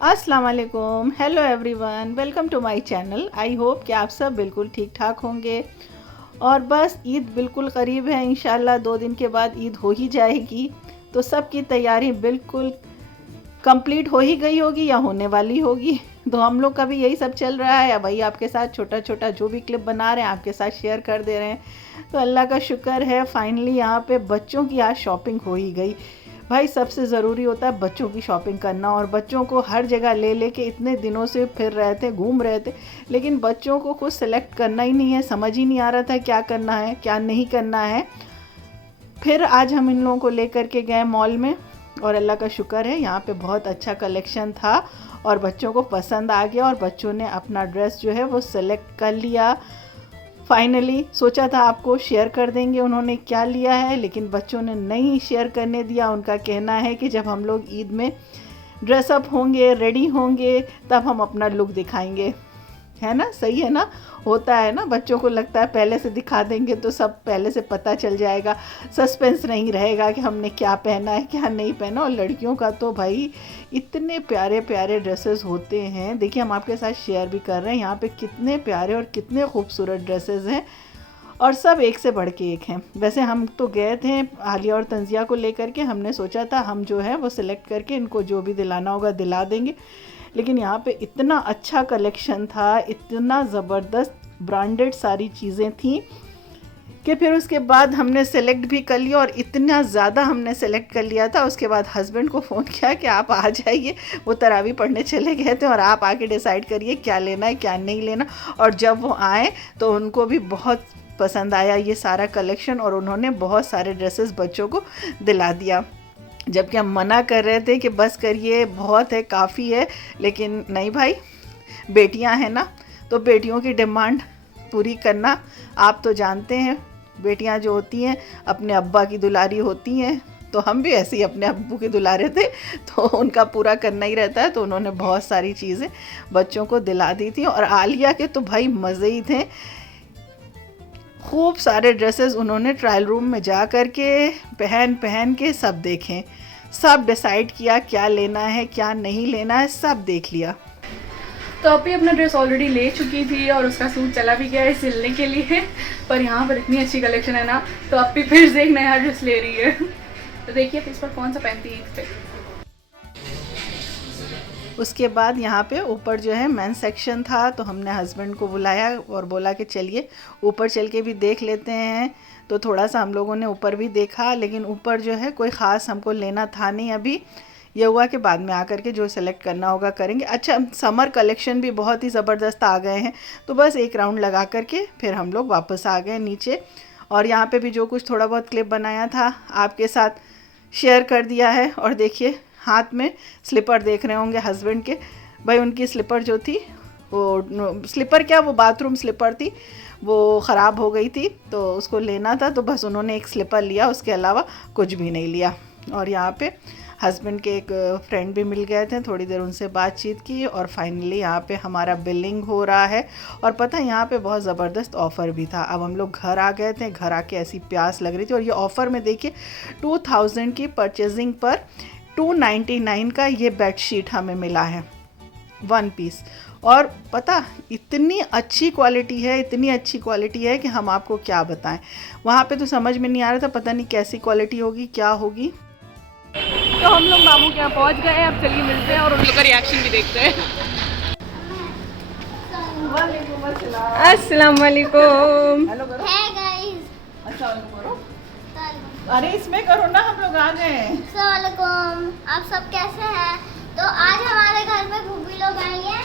अस्सलाम वालेकुम, hello everyone, welcome to my channel. I hope कि आप सब बिल्कुल ठीक ठाक होंगे। और बस ईद बिल्कुल करीब है, इंशाल्लाह 2 दिन के बाद ईद हो ही जाएगी। तो सबकी तैयारी बिल्कुल कंप्लीट हो ही गई होगी या होने वाली होगी। तो हम लोग का भी यही सब चल रहा है। वही आपके साथ छोटा छोटा जो भी क्लिप बना रहे हैं आपके साथ शेयर कर दे रहे हैं। तो अल्लाह का शुक्र है, फाइनली यहाँ पे बच्चों की आज शॉपिंग हो ही गई। भाई सबसे ज़रूरी होता है बच्चों की शॉपिंग करना, और बच्चों को हर जगह ले लेके इतने दिनों से फिर रहे थे, घूम रहे थे, लेकिन बच्चों को कुछ सेलेक्ट करना ही नहीं है, समझ ही नहीं आ रहा था क्या करना है क्या नहीं करना है। फिर आज हम इन लोगों को लेकर के गए मॉल में, और अल्लाह का शुक्र है यहाँ पे बहुत अच्छा कलेक्शन था और बच्चों को पसंद आ गया और बच्चों ने अपना ड्रेस जो है वो सेलेक्ट कर लिया। फाइनली सोचा था आपको शेयर कर देंगे उन्होंने क्या लिया है, लेकिन बच्चों ने नहीं शेयर करने दिया। उनका कहना है कि जब हम लोग ईद में ड्रेसअप होंगे, रेडी होंगे, तब हम अपना लुक दिखाएंगे। है ना, सही है ना, होता है ना, बच्चों को लगता है पहले से दिखा देंगे तो सब पहले से पता चल जाएगा, सस्पेंस नहीं रहेगा कि हमने क्या पहना है क्या नहीं पहना। और लड़कियों का तो भाई इतने प्यारे प्यारे ड्रेसेस होते हैं। देखिए हम आपके साथ शेयर भी कर रहे हैं, यहाँ पे कितने प्यारे और कितने खूबसूरत ड्रेसेस हैं, और सब एक से बढ़ के एक हैं। वैसे हम तो गए थे आलिया और तंजिया को लेकर के, हमने सोचा था हम जो है वो सिलेक्ट करके इनको जो भी दिलाना होगा दिला देंगे, लेकिन यहाँ पे इतना अच्छा कलेक्शन था, इतना ज़बरदस्त ब्रांडेड सारी चीज़ें थी कि फिर उसके बाद हमने सेलेक्ट भी कर लिया, और इतना ज़्यादा हमने सेलेक्ट कर लिया था। उसके बाद हस्बैंड को फ़ोन किया कि आप आ जाइए, वो तरावी पढ़ने चले गए थे, और आप आके डिसाइड करिए क्या लेना है क्या नहीं लेना। और जब वो आए तो उनको भी बहुत पसंद आया ये सारा कलेक्शन, और उन्होंने बहुत सारे ड्रेसेस बच्चों को दिला दिया। जबकि हम मना कर रहे थे कि बस करिए, बहुत है, काफ़ी है, लेकिन नहीं भाई, बेटियां हैं ना, तो बेटियों की डिमांड पूरी करना आप तो जानते हैं। बेटियां जो होती हैं अपने अब्बा की दुलारी होती हैं, तो हम भी ऐसे ही अपने अब्बू के दुलारे थे, तो उनका पूरा करना ही रहता है। तो उन्होंने बहुत सारी चीज़ें बच्चों को दिला दी थी, और आलिया के तो भाई मज़े ही थे। खूब सारे ड्रेसेस उन्होंने ट्रायल रूम में जा कर के पहन के सब देखें, सब डिसाइड किया क्या लेना है क्या नहीं लेना है, सब देख लिया। तो अपनी अपना ड्रेस ऑलरेडी ले चुकी थी और उसका सूट चला भी गया है सिलने के लिए, पर यहाँ पर इतनी अच्छी कलेक्शन है ना, तो अपनी फिर से एक नया ड्रेस ले रही है। तो देखिए इस पर कौन सा पहनती है इस पर। उसके बाद यहाँ पे ऊपर जो है मेंस सेक्शन था, तो हमने हस्बैंड को बुलाया और बोला कि चलिए ऊपर चल के भी देख लेते हैं। तो थोड़ा सा हम लोगों ने ऊपर भी देखा, लेकिन ऊपर जो है कोई ख़ास हमको लेना था नहीं अभी। ये हुआ कि बाद में आकर के जो सेलेक्ट करना होगा करेंगे। अच्छा, समर कलेक्शन भी बहुत ही ज़बरदस्त आ गए हैं, तो बस एक राउंड लगा करके फिर हम लोग वापस आ गए नीचे। और यहाँ पे भी जो कुछ थोड़ा बहुत क्लिप बनाया था आपके साथ शेयर कर दिया है। और देखिए हाथ में स्लीपर देख रहे होंगे हस्बैंड के, भाई उनकी स्लीपर जो थी वो स्लीपर क्या, वो बाथरूम स्लीपर थी, वो ख़राब हो गई थी, तो उसको लेना था, तो बस उन्होंने एक स्लीपर लिया, उसके अलावा कुछ भी नहीं लिया। और यहाँ पे हस्बैंड के एक फ्रेंड भी मिल गए थे, थोड़ी देर उनसे बातचीत की, और फाइनली यहाँ पे हमारा बिलिंग हो रहा है। और पता है यहाँ पे बहुत ज़बरदस्त ऑफ़र भी था। अब हम लोग घर आ गए थे, घर आके ऐसी प्यास लग रही थी, और ये ऑफ़र में देखिए 2000 की परचेजिंग पर 299 का ये बेडशीट हमें मिला है, 1 पीस। और पता इतनी अच्छी क्वालिटी है, इतनी अच्छी क्वालिटी है कि हम आपको क्या बताएं। वहाँ पे तो समझ में नहीं आ रहा था, पता नहीं कैसी क्वालिटी होगी क्या होगी। तो हम लोग मामू के यहाँ पहुँच गए हैं, अब चलिए मिलते हैं और उन लोग का रिएक्शन भी देखते हैं। अस्सलाम वालेकुम। हेलो करो। Hey guys, अस्सलाम करो। अरे इसमें करो ना, हम लोग आ गए। अस्सलामुअलैकुम। आप सब कैसे हैं? तो आज हमारे घर में भूबी लोग आई हैं।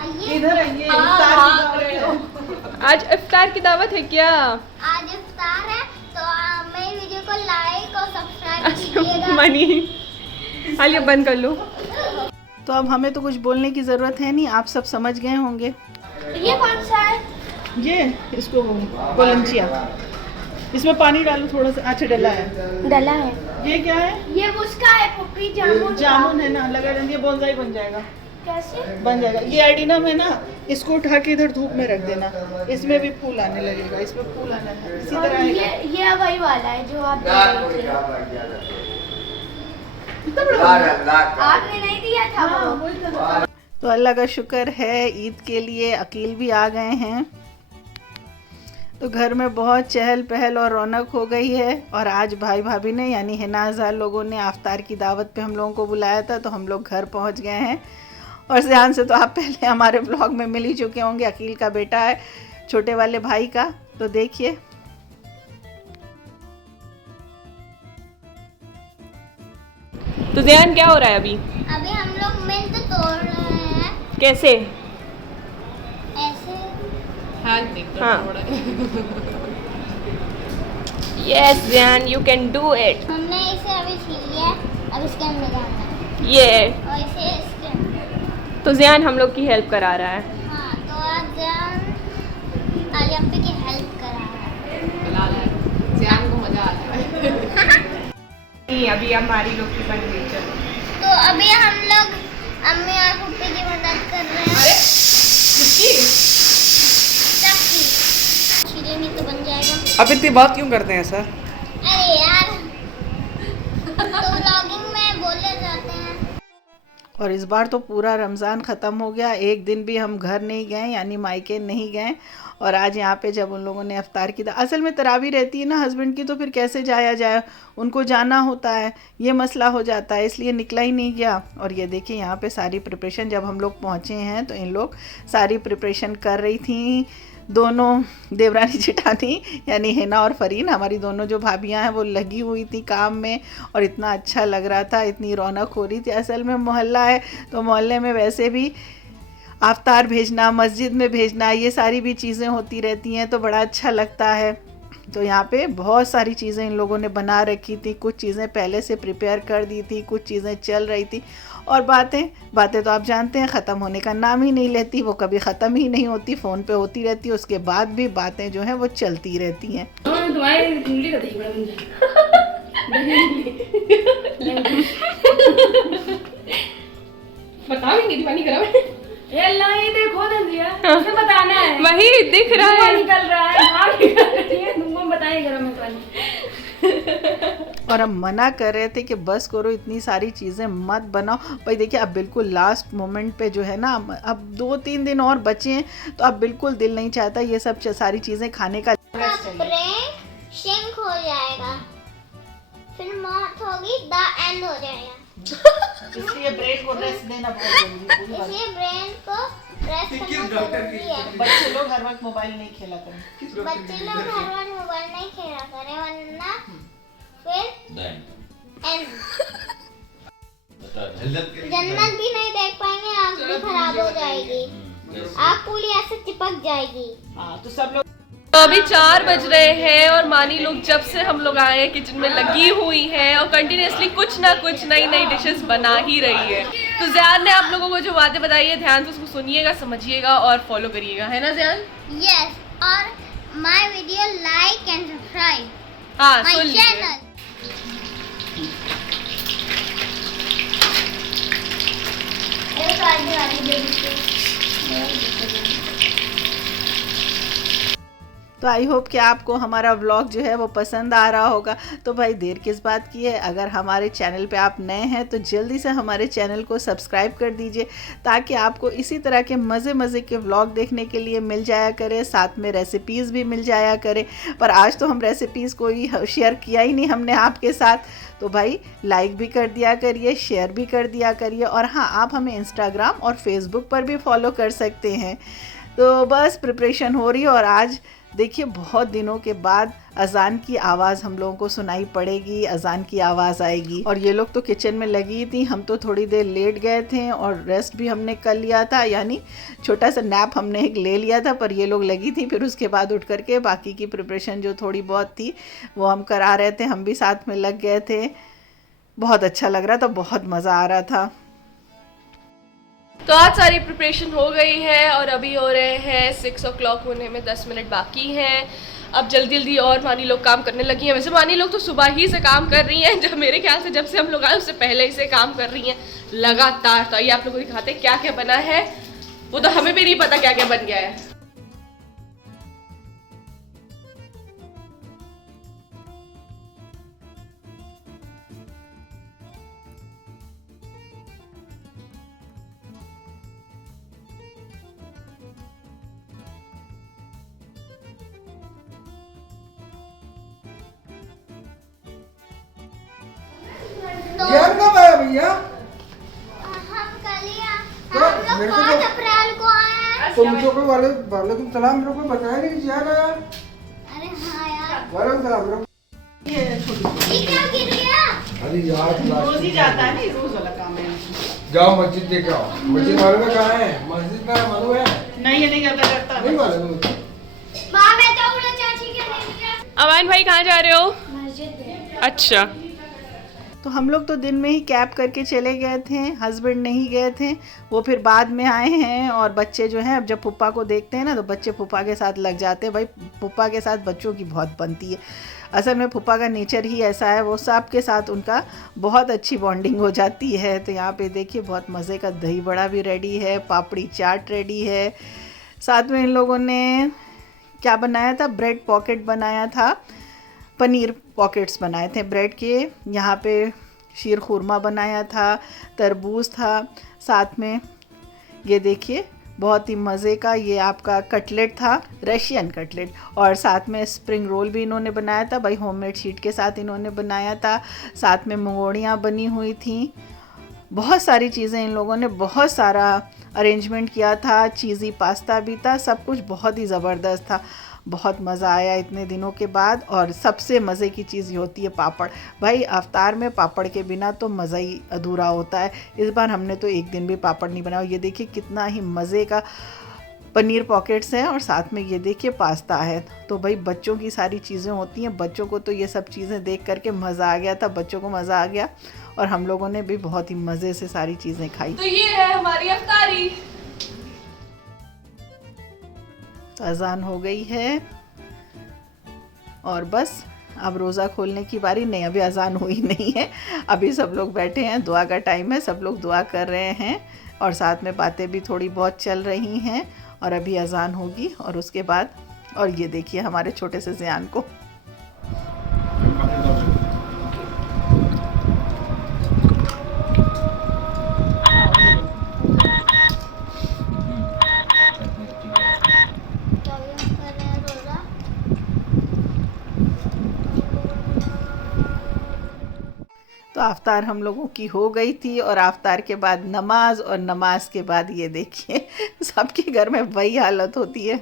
आइए। इधर आइए, इफ्तार की दावत है। आज इफ्तार की दावत है क्या? आज इफ्तार है, तो मेरी वीडियो को लाइक और सब्सक्राइब कीजिएगा। मनी आलिया बंद कर लो। तो अब हमें तो कुछ बोलने की ज़रूरत है नहीं, आप सब समझ गए होंगे। ये कौन सा है? ये इसको कोलंचिया, इसमें पानी डालो थोड़ा सा। अच्छा डला है, डला है। ये क्या है? ये उसका है पप्पी जामुन। जामुन है ना, लगा देंगे बोनसाई बन जाएगा। कैसे? बन जाएगा। ये आइडिनम है ना, इसको उठा के इधर धूप में रख देना, इसमें भी फूल आने लगेगा, इसमें फूल आना है, इसी तरह आएगा। ये वही वाला है जो आप देख रहे थे। आपने नहीं दिया था वो। तो अल्लाह का शुक्र है ईद के लिए अकील भी आ गए हैं, तो घर में बहुत चहल पहल और रौनक हो गई है। और आज भाई भाभी ने यानी हिना अज़हार लोगों ने आफ्तार की दावत पे हम लोगों को बुलाया था, तो हम लोग घर पहुंच गए हैं। और ज़ियान से तो आप पहले हमारे ब्लॉग में मिल ही चुके होंगे, अकील का बेटा है छोटे वाले भाई का। तो देखिए तो ज़ियान क्या हो रहा है अभी? अभी हम लोग मिंट तोड़ रहे हैं कैसे? ऐसे। हाँ yes Zian, you can do it. हमने इसे अभी छील लिया है, अब इसके अंदर डालना है ये और इसे इसके अंदर। तो ज़ियान हम लोग की हेल्प करा रहा है। हाँ, तो आज आज अम्पी की हेल्प करा रहा है। ज़ियान को मजा आ रहा है। नहीं, अभी हमारी लोग की बन गई। चलो तो अभी हम लोग अम्मी और पुप्पी की मदद कर रहे हैं। चक्की छीले में तो बन जाएगा। अब इतनी बात क्यों करते हैं सर? अरे यार, तो व्लॉगिंग में बोले जाते हैं। और इस बार तो पूरा रमज़ान ख़त्म हो गया, एक दिन भी हम घर नहीं गए यानी मायके नहीं गए। और आज यहाँ पे जब उन लोगों ने अफ्तार की असल में तरावी रहती है ना हस्बैंड की, तो फिर कैसे जाया जाए, उनको जाना होता है, ये मसला हो जाता है, इसलिए निकला ही नहीं गया। और ये देखिए यहाँ पे सारी प्रिपरेशन, जब हम लोग पहुँचे हैं तो इन लोग सारी प्रिपरेशन कर रही थी। दोनों देवरानी जेठानी यानी हिना और फरीन, हमारी दोनों जो भाभियां हैं वो लगी हुई थी काम में, और इतना अच्छा लग रहा था, इतनी रौनक हो रही थी। असल में मोहल्ला है तो मोहल्ले में वैसे भी आफ्तार भेजना, मस्जिद में भेजना, ये सारी भी चीज़ें होती रहती हैं, तो बड़ा अच्छा लगता है। तो यहाँ पे बहुत सारी चीज़ें इन लोगों ने बना रखी थी, कुछ चीज़ें पहले से प्रिपेयर कर दी थी, कुछ चीज़ें चल रही थी। और बातें तो आप जानते हैं ख़त्म होने का नाम ही नहीं लेती, वो कभी ख़त्म ही नहीं होती, फ़ोन पे होती रहती है, उसके बाद भी बातें जो हैं वो चलती रहती हैं। तुम्हारी उंगली का दही बड़ा बन बताओगे दीवानी करो। ये लाई देखो ना दिया, उसे बताना है। वही दिख रहा है, निकल रहा है, हाँ निकल रही है, तुमको बताएं घरों में पानी। और हम मना कर रहे थे कि बस करो, इतनी सारी चीज़ें मत बनाओ भाई। देखिए अब बिल्कुल लास्ट मोमेंट पे जो है ना, अब 2-3 दिन और बचे हैं, तो अब बिल्कुल दिल नहीं चाहता ये सब सारी चीज़ें खाने का। ब्रेक शिंक हो जाएगा, फिर मौत होगी, द एंड हो जाएगा। इसलिए ब्रेन को रेस्ट देना बहुत जरूरी है। इसलिए ब्रेन को रेस्ट करना जरूरी है। बच्चे लोग हर वक्त मोबाइल नहीं खेला करें। बच्चे लोग हर वक्त मोबाइल नहीं खेला करें, वरना फिर एंड जन्नत भी नहीं देख पाएंगे, आँख भी खराब हो जाएगी, आँख पूरी ऐसे चिपक जाएगी। हाँ, तो सब लोग तो अभी 4 बज रहे हैं और मानी लोग जब से हम लोग आए हैं किचन में लगी हुई हैं और कंटिन्यूसली कुछ ना कुछ नई नई डिशेस बना ही रही है। तो ज़ियान ने आप लोगों को जो बातें बताई है ध्यान से उसको सुनिएगा, समझिएगा और फॉलो करिएगा, है ना ज़ियान? यस, और my video like and subscribe हाँ, माय सुन लीजिए। चैनल। तो आई होप कि आपको हमारा व्लॉग जो है वो पसंद आ रहा होगा। तो भाई देर किस बात की है, अगर हमारे चैनल पे आप नए हैं तो जल्दी से हमारे चैनल को सब्सक्राइब कर दीजिए, ताकि आपको इसी तरह के मज़े के व्लॉग देखने के लिए मिल जाया करे, साथ में रेसिपीज़ भी मिल जाया करे। पर आज तो हम रेसिपीज़ कोई शेयर किया ही नहीं हमने आपके साथ, तो भाई लाइक भी कर दिया करिए, शेयर भी कर दिया करिए। और हाँ, आप हमें इंस्टाग्राम और फेसबुक पर भी फॉलो कर सकते हैं। तो बस प्रिपरेशन हो रही है, और आज देखिए बहुत दिनों के बाद अज़ान की आवाज़ हम लोगों को सुनाई पड़ेगी, अज़ान की आवाज़ आएगी। और ये लोग तो किचन में लगी थी, हम तो थोड़ी देर लेट गए थे और रेस्ट भी हमने कर लिया था, यानी छोटा सा नैप हमने एक ले लिया था। पर ये लोग लगी थी, फिर उसके बाद उठ करके बाकी की प्रिपरेशन जो थोड़ी बहुत थी वो हम करा रहे थे, हम भी साथ में लग गए थे। बहुत अच्छा लग रहा था, बहुत मज़ा आ रहा था। तो आज सारी प्रिपरेशन हो गई है और अभी हो रहे हैं 6 o'clock होने में 10 मिनट बाकी हैं। अब जल्दी जल्दी और मानी लोग काम करने लगी हैं। वैसे मानी लोग तो सुबह ही से काम कर रही हैं, जब मेरे ख्याल से जब से हम लोग आए उससे पहले ही से काम कर रही हैं लगातार। तो ये आप लोगों को दिखाते हैं क्या क्या बना है, वो तो हमें भी नहीं पता क्या क्या बन गया है। दिया? हम कल ही तो हम लोग मेरे को 5 तो- अप्रैल को आए हैं। तो मुझे कोई वालेकुम सलाम मेरे को बताया नहीं कि यार यार अरे हाँ यार, वालेकुम सलाम मेरे को। ये क्या गिर गया? अरे यार रोज ही जाता है ना, रोज वाला काम है। जाओ मस्जिद देख आओ। मस्जिद मालूम है कहाँ है? मस्जिद का मालूम है? नहीं ये नहीं करता करता नहीं मालूम मुझे। माँ मैं तो उड़ा चाची के नहीं गया अमान भाई कहाँ जा रहे हो? मस्जिद। अच्छा, तो हम लोग तो दिन में ही कैब करके चले गए थे, हस्बैंड नहीं गए थे, वो फिर बाद में आए हैं। और बच्चे जो हैं अब जब पुप्पा को देखते हैं ना तो बच्चे पुप्पा के साथ लग जाते हैं। भाई पुप्पा के साथ बच्चों की बहुत बनती है, असल में पुप्पा का नेचर ही ऐसा है, वो सब के साथ उनका बहुत अच्छी बॉन्डिंग हो जाती है। तो यहाँ पे देखिए बहुत मज़े का दही बड़ा भी रेडी है, पापड़ी चाट रेडी है, साथ में इन लोगों ने क्या बनाया था, ब्रेड पॉकेट बनाया था, पनीर पॉकेट्स बनाए थे ब्रेड के। यहाँ पे शीर खुरमा बनाया था, तरबूज था, साथ में ये देखिए बहुत ही मज़े का ये आपका कटलेट था, रशियन कटलेट, और साथ में स्प्रिंग रोल भी इन्होंने बनाया था, भाई होममेड शीट के साथ इन्होंने बनाया था, साथ में मंगोड़ियाँ बनी हुई थी, बहुत सारी चीज़ें इन लोगों ने, बहुत सारा अरेंजमेंट किया था, चीज़ी पास्ता भी था, सब कुछ बहुत ही ज़बरदस्त था, बहुत मज़ा आया इतने दिनों के बाद। और सबसे मज़े की चीज़ ये होती है पापड़, भाई अवतार में पापड़ के बिना तो मज़ा ही अधूरा होता है। इस बार हमने तो एक दिन भी पापड़ नहीं बनाया। ये देखिए कितना ही मज़े का पनीर पॉकेट्स हैं और साथ में ये देखिए पास्ता है। तो भाई बच्चों की सारी चीज़ें होती हैं, बच्चों को तो ये सब चीज़ें देख करके मज़ा आ गया था, बच्चों को मज़ा आ गया और हम लोगों ने भी बहुत ही मज़े से सारी चीज़ें खाई। तो ये है हमारी अफ्तारी। तो अजान हो गई है और बस अब रोज़ा खोलने की बारी। नहीं अभी अजान हुई नहीं है, अभी सब लोग बैठे हैं, दुआ का टाइम है, सब लोग दुआ कर रहे हैं और साथ में बातें भी थोड़ी बहुत चल रही हैं और अभी अजान होगी और उसके बाद। और ये देखिए हमारे छोटे से ज़ियान को, क्या कर रहे हैं रोजा? तो आफ्तार हम लोगों की हो गई थी और आफ्तार के बाद नमाज और नमाज के बाद ये देखिए सबके घर में वही हालत होती है।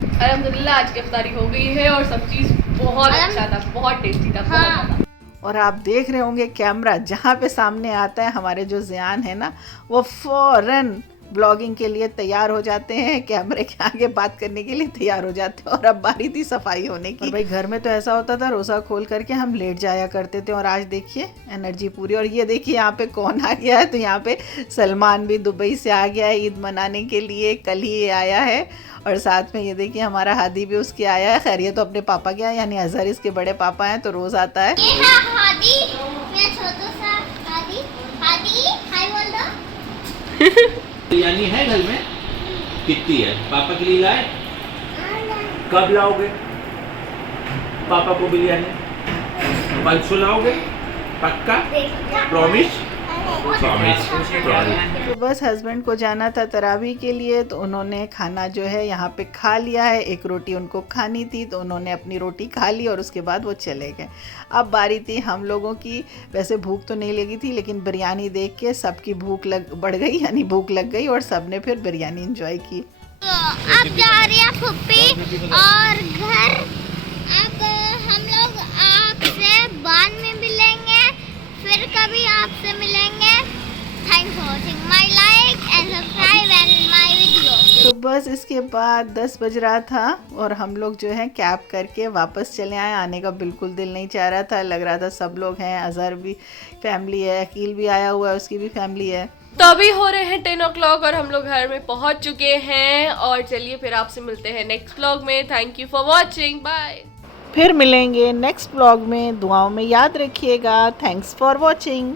अल्हम्दुलिल्लाह आज की अफ्तारी हो गई है और सब चीज़ बहुत अच्छा था, बहुत टेस्टी था, बहुत हाँ। ज़्यादा। और आप देख रहे होंगे कैमरा जहाँ पे सामने आता है, हमारे जो ज़ियान है ना वो फ़ौरन ब्लॉगिंग के लिए तैयार हो जाते हैं, कैमरे के आगे बात करने के लिए तैयार हो जाते हैं। और अब बारी थी सफाई होने की। और भाई घर में तो ऐसा होता था रोज़ा खोल करके हम लेट जाया करते थे और आज देखिए एनर्जी पूरी। और ये देखिए यहाँ पे कौन आ गया है, तो यहाँ पे सलमान भी दुबई से आ गया है ईद मनाने के लिए, कल ही आया है। और साथ में ये देखिए हमारा हादी भी उसके आया है। खैर ये तो अपने पापा के यानी अजहर इसके बड़े पापा हैं, तो रोज़ आता है। ये है हादी, मैं छोटा सा हादी। हादी हाय बोल दो। बिरयानी है घर में? कितनी है? पापा के लिए लाए? कब लाओगे पापा को बिरयानी? 500 लाओगे? पक्का? प्रॉमिस? तो बस हस्बैंड को जाना था तरावी के लिए, तो उन्होंने खाना जो है यहाँ पे खा लिया है। एक रोटी उनको खानी थी तो उन्होंने अपनी रोटी खा ली और उसके बाद वो चले गए। अब बारी थी हम लोगों की। वैसे भूख तो नहीं लगी थी लेकिन बिरयानी देख के सबकी भूख बढ़ गई, यानी भूख लग गई और सबने फिर बिरयानी एंजॉय की। तो अब जा रही है फुप्पी और घर। अब हम लोग आपसे बाद में मिलेंगे, फिर कभी आपसे मिलेंगे। Thanks for watching my like and subscribe and my video. तो बस इसके बाद 10 बज रहा था और हम लोग जो है कैब करके वापस चले आए। आने का बिल्कुल दिल नहीं चाह रहा था, लग रहा था सब लोग हैं, अजहर भी फैमिली है, अकील भी आया हुआ है, उसकी भी फैमिली है। तो अभी हो रहे हैं 10 o'clock और हम लोग घर में पहुंच चुके हैं और चलिए फिर आपसे मिलते हैं नेक्स्ट व्लॉग में। Thank you for watching, bye. फिर मिलेंगे नेक्स्ट व्लॉग में, दुआओं में याद रखिएगा। Thanks for watching.